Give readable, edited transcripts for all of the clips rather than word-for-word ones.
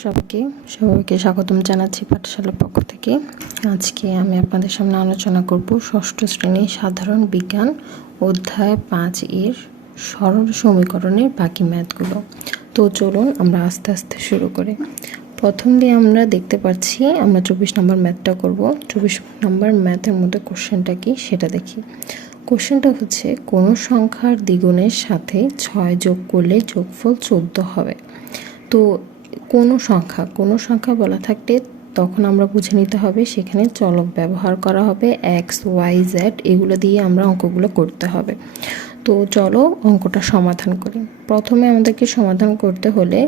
সবাইকে সবাইকে স্বাগতম জানাচ্ছি পাঠশালার পক্ষ থেকে। আজকে আমি আপনাদের সামনে আলোচনা করব ষষ্ঠ শ্রেণীর সাধারণ বিজ্ঞান অধ্যায় 5 এর সরল সমীকরণের বাকি ম্যাথগুলো। তো চলুন আমরা আস্তে আস্তে শুরু করি। প্রথম দিয়ে আমরা দেখতে পাচ্ছি আমরা 24 নম্বর ম্যাথটা করব। 24 নম্বর ম্যাথের মধ্যে কোশ্চেনটা কি সেটা দেখি। কোশ্চেনটা হচ্ছে কোনো সংখ্যার দ্বিগুণের সাথে 6 যোগ করলে যোগফল 14 হবে। তো কোনো সংখ্যা বলা থাকলে তখন আমরা বুঝে নিতে হবে সেখানে চলক ব্যবহার করা হবে, এক্স ওয়াই জেড এগুলো দিয়ে আমরা অঙ্কগুলো করতে হবে। তো চলো অঙ্কটা সমাধান করি। প্রথমে আমাদেরকে সমাধান করতে হলে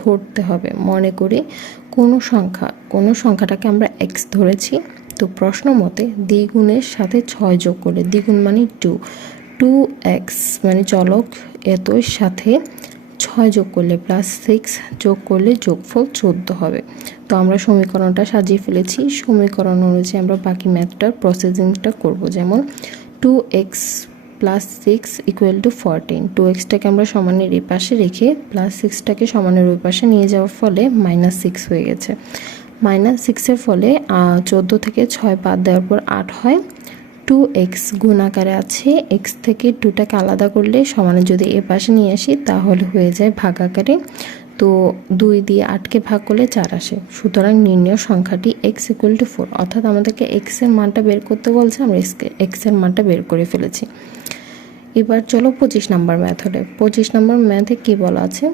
ধরতে হবে, মনে করি কোনো সংখ্যাটাকে আমরা এক্স ধরেছি। তো প্রশ্ন মতে দ্বিগুণের সাথে 6 যোগ করলে, দ্বিগুণ মানে 2x মানে চলক এতর সাথে 6 যোগ করলে প্লাস 6 যোগ করলে যোগফল 14 হবে। তো আমরা সমীকরণটা সাজিয়ে ফেলেছি। সমীকরণ অনুযায়ী আমরা বাকি ম্যাথটার প্রসেসিংটা করব। যেমন 2x প্লাস 6 ইকুয়াল টু 14। 2xটাকে আমরা সমানের এই পাশে রেখে প্লাস 6টাকে সমানের ওই পাশে নিয়ে যাওয়ার ফলে -6 হয়ে গেছে। -6-এর ফলে 14 থেকে 6 বাদ দেওয়ার পর 8 হয়। 2x গুণ আকারে আছে, x থেকে 2টাকে আলাদা করলে সমানে যদি এ পাশে নিয়ে আসি তাহলে হয়ে যায় ভাগ আকারে। তো 2 দিয়ে 8কে ভাগ করলে 4 আসে। সুতরাং নির্ণয় সংখ্যাটি x ইকুয়াল টু 4, অর্থাৎ আমাদেরকে x এর মানটা বের করতে বলছে, আমরা x এর মানটা বের করে ফেলেছি। এবার চলো 25 নম্বর ম্যাথ হলে। 25 নম্বর ম্যাথে কি বলা আছে?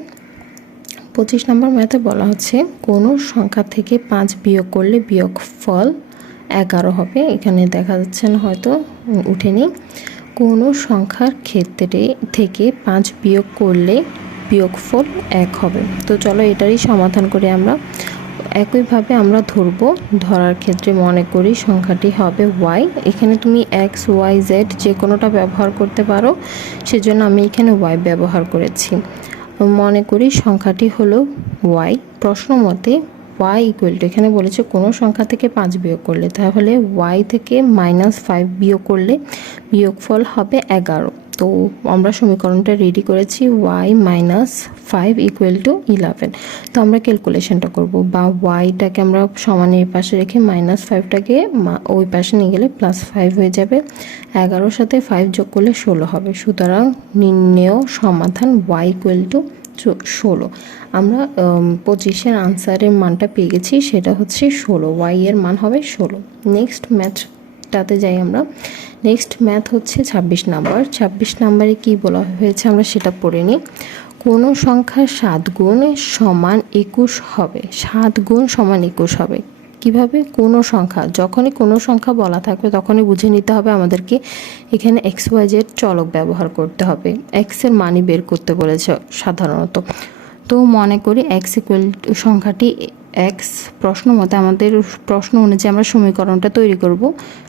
25 নম্বর ম্যাথে বলা হচ্ছে কোনো সংখ্যা থেকে 5 বিয়োগ করলে বিয়োগফল 11 হবে। এখানে দেখা যাচ্ছে না, হয়তো উঠেনি। কোনো সংখ্যার ক্ষেত্রে থেকে 5 বিয়োগ করলে বিয়োগফল 1 হবে। তো চলো এটারই সমাধান করি আমরা। একইভাবে আমরা ধরার ক্ষেত্রে মনে করি সংখ্যাটি হবে y। এখানে তুমি x y z যে কোনোটা ব্যবহার করতে পারো, সেজন্য আমি এখানে y ব্যবহার করেছি। মনে করি সংখ্যাটি হলো y। প্রশ্ন মতে y ইকুয়াল টু, এখানে বলেছে কোনো সংখ্যা থেকে 5 বিয়োগ করলে, তাহলে y থেকে -5 বিয়োগ করলে বিয়োগফল হবে 11। তো আমরা সমীকরণটা রেডি করেছি, y -5 ইকুয়াল টু 11। তো আমরা ক্যালকুলেশনটা করব, বা yটাকে আমরা সমানের পাশে রেখে -5টাকে ওই পাশে নিয়ে গেলে +5 হয়ে যাবে। 11-র সাথে 5 যোগ করলে 16 হবে। সুতরাং নির্ণেয় সমাধান y ইকুয়াল টু 16। আমরা 25-এর আনসারের মানটা পেয়ে গেছি, সেটা হচ্ছে 16। y এর মান হবে 16। নেক্সট ম্যাথটাতে যাই আমরা। নেক্সট ম্যাথ হচ্ছে 26 নাম্বার। 26 নাম্বারে কি বলা হয়েছে আমরা সেটা পড়ে নিই। কোনো সংখ্যা 7 গুণ সমান 21 হবে। 7 গুণ সমান 21 হবে কিভাবে? কোনো সংখ্যা, যখনই কোনো সংখ্যা বলা থাকবে তখনই বুঝে নিতে হবে আমাদেরকে এখানে এক্স ওয়াই জেড চলক ব্যবহার করতে হবে। এক্স এর মানই বের করতে বলেছে সাধারণত। তো মনে করি এক্স ইকুয়াল সংখ্যাটি এক্স। প্রশ্ন মতে আমাদের প্রশ্ন অনুযায়ী আমরা সমীকরণটা তৈরি করব।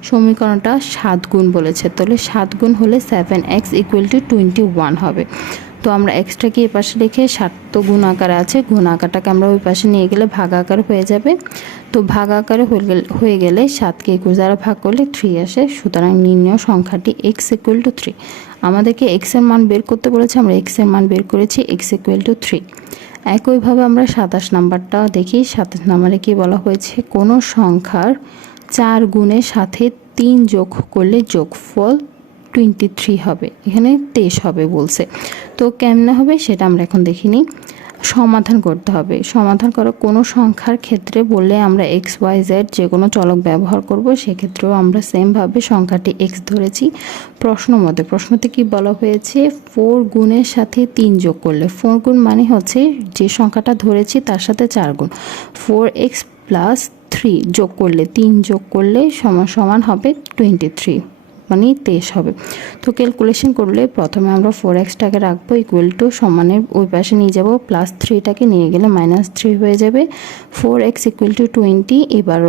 সমীকরণটা 7 গুণ বলেছে, তাহলে 7 গুণ হলে 7x ইকুয়াল টু 21 হবে। তো আমরা এক্সট্রাকে এ পাশে রেখে 7 তো গুণ আকারে আছে, গুণ আকারটাকে আমরা ওই পাশে নিয়ে গেলে ভাগ আকার হয়ে যাবে। তো ভাগ আকারে হয়ে গেলে 7কে 21 দ্বারা ভাগ করলে 3 আসে। সুতরাং নির্ণয় সংখ্যাটি x ইকুয়াল টু 3। আমাদেরকে x এর মান বের করতে বলেছে, আমরা x এর মান বের করেছি, x ইকুয়াল টু 3। একইভাবে আমরা 27 নাম্বারটা দেখি। 27 নাম্বারে কি বলা হয়েছে? কোনো সংখ্যার 4 গুণের সাথে 3 যোগ করলে যোগফল 23 হবে। এখানে 23 হবে বলছে। তো কেমনে হবে সেটা আমরা এখন দেখিনি। সমাধান করতে হবে। সমাধান করা কোনো সংখ্যার ক্ষেত্রে বললে আমরা এক্স ওয়াই জেড যে কোনো চলক ব্যবহার করব। সেক্ষেত্রেও আমরা সেমভাবে সংখ্যাটি এক্স ধরেছি। প্রশ্নতে কি বলা হয়েছে? 4 গুণের সাথে 3 যোগ করলে, 4 গুণ মানে হচ্ছে যে সংখ্যাটা ধরেছি তার সাথে 4 গুণ, 4x প্লাস 3 যোগ করলে, 3 যোগ করলে সমান হবে 23, মানে 23 হবে। তো ক্যালকুলেশন করলে প্রথমে আমরা 4xটাকে রাখবো ইকুয়াল টু সমানের ওই পাশে নিয়ে যাব, প্লাস 3টাকে নিয়ে গেলে -3 হয়ে যাবে। 4x equal to 20। এবার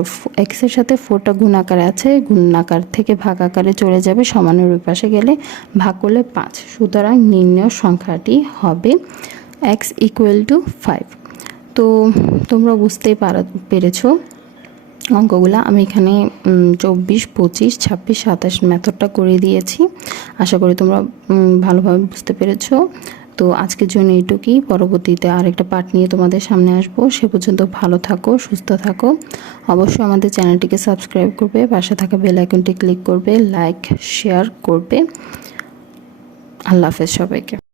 x এর সাথে 4টা গুণ আকারে আছে, গুণ আকার থেকে ভাগ আকারে চলে যাবে, সমানের ওই পাশে গেলে ভাগ করলে 5। সুতরাং নির্ণয় সংখ্যাটি হবে x ইকুয়াল টু 5। তো তোমরা বুঝতেই পেরেছো অঙ্কগুলো। আমি এখানে 24, 25, 26, 27 মেথডটা করে দিয়েছি। আশা করি তোমরা ভালোভাবে বুঝতে পেরেছো। তো আজকের জন্য এইটুকুই। পরবর্তীতে আরেকটা পার্ট নিয়ে তোমাদের সামনে আসবো। সে পর্যন্ত ভালো থাকো, সুস্থ থাকো। অবশ্যই আমাদের চ্যানেলটিকে সাবস্ক্রাইব করবে, পাশে থাকা বেল আইকনটি ক্লিক করবে, লাইক শেয়ার করবে। আল্লাহ হাফেজ সবাইকে।